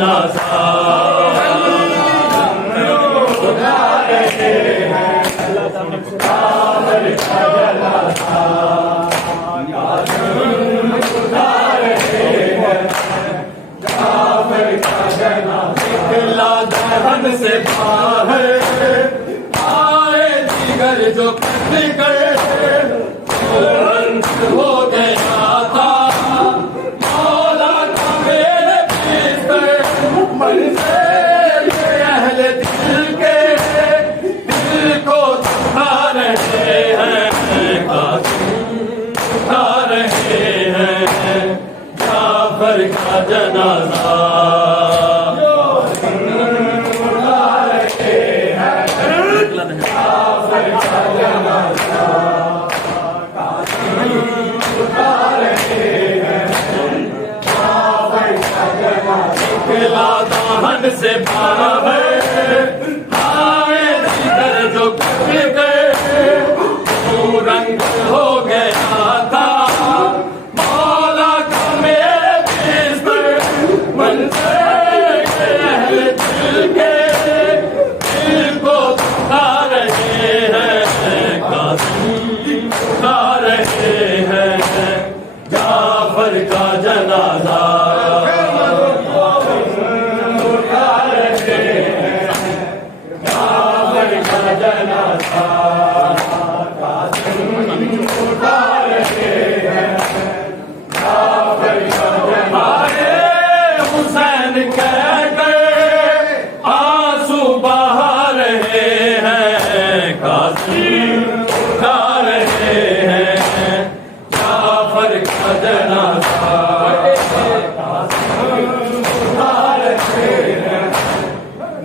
جنازہ اٹھا رہے ہیں جعفر کا جنازہ اٹھا رہے ہیں جعفر کا جنازہ نکلا دہن سے باہر آئے دیگر جو کٹھ کر رنگ ہو گیا تھا مولا کا میرے بستر منظر اہل دل کے دل کو دکھا رہے ہیں اٹھا رہے ہیں جعفر کا جنازہ اٹھا رہے ہیں جعفر کا جنازہ اٹھا رہے ہیں جعفر کا جنازہ نکلا دہن سے باہر آئے دیگر جو کٹ گئے رنگ ہو گیا تھا مولا کا میرے بستر منظر اہل دل کے دل کو دکھا رہے ہیں اٹھا رہے ہیں جعفر کا جنازہ اٹھا رہے ہیں جعفر کا جنازہ اٹھا رہے ہیں جعفر کا جنازہ حسین کہہ کر آنسو بہا رہے ہیں قاسم اٹھا رہے ہیں جعفر کا جنازہ اٹھا رہے ہیں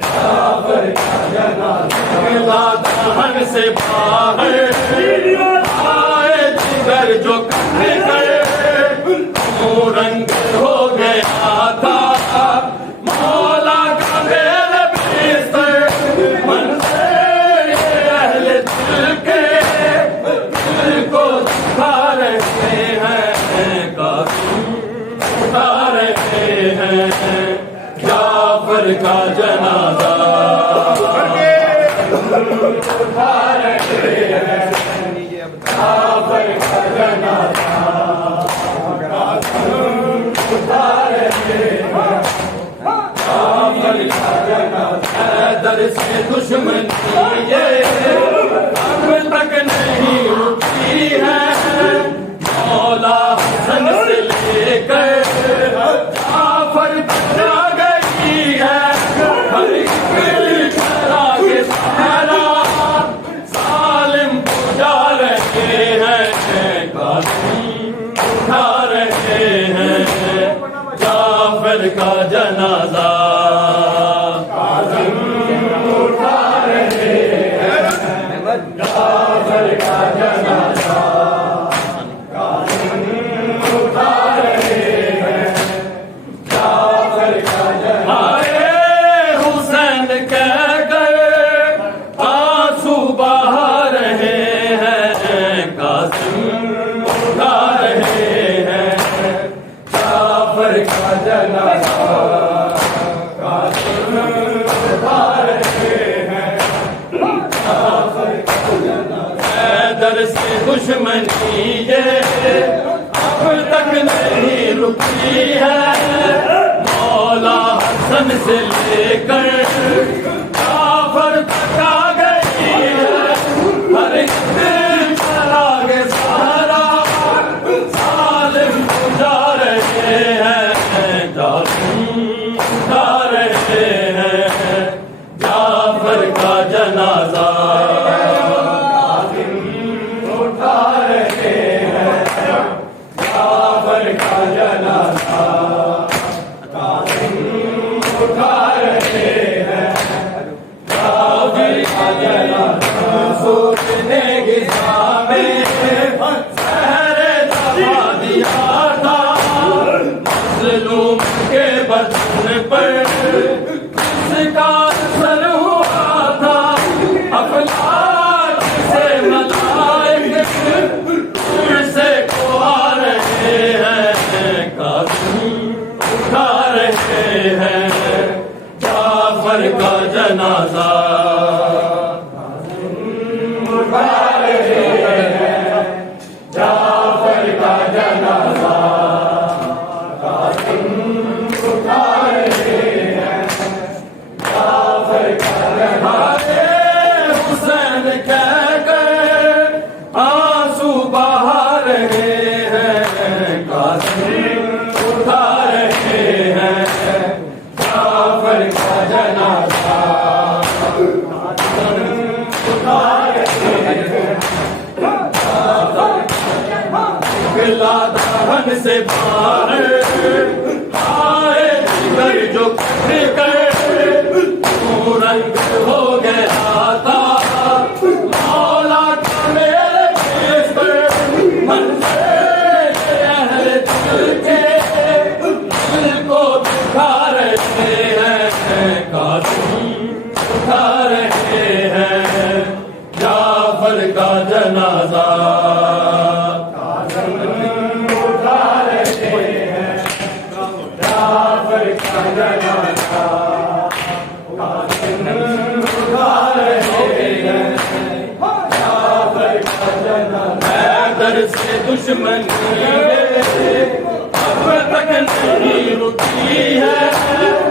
جعفر کا جنازہ نکلا دہن سے باہر آئے دیگر جو کٹ گئے رنگ ہو گیا تھا مولا کا میرے بستر منظر اہل دل کے دل کو دکھا رہے ہیں قاسم اٹھا رہے ہیں جعفر کا جنازہ اٹھا رہے ہیں جعفر کا جنازہ اٹھا رہے ہیں جعفر کا جنازہ حیدر سے دشمنی یہ اب تک نہیں رکی ہے مولا حسن سے لے کر جعفر تک آ گئی ہے ہر ایک چراغ سہرا ظالم بجھا رہے ہیں قاسم اٹھا رہے ہیں جعفر کا جنازہ قاسم اٹھا رہے ہیں جعفر کا جنازہ قاسم اٹھا رہے ہیں جعفر کا جنازہ حسین کہہ کر آنسو بہا رہے ہیں قاسم اٹھا رہے ہیں جعفر کا جنازہ قاسم اٹھا رہے ہیں جعفر کا جنازہ حیدر سے دشمنی یہ اب تک نہیں رکی ہے مولا حسن سے لے کر جعفر تک آ گئی ہے ہر ایک چراغ سہرا ظالم بجھا رہے ہیں قاسم اٹھا رہے ہیں جعفر کا جنازہ قاسم اٹھا رہے ہیں جعفر کا جنازہ قاسم اٹھا رہے ہیں تن سے باہر آئے جگر جو کٹ کر وہ رنگ ہو گیا تھا مولا کا میرے دیس پر منظر اہل دل کے دل کو دکھا رہے ہیں قاسم اٹھا رہے ہیں جعفر کا جنازہ قاسم اٹھا رہے ہیں جعفر کا جنازہ قاسم اٹھا رہے ہیں جعفر کا جنازہ حیدر سے دشمنی اب تک نہیں رکی ہے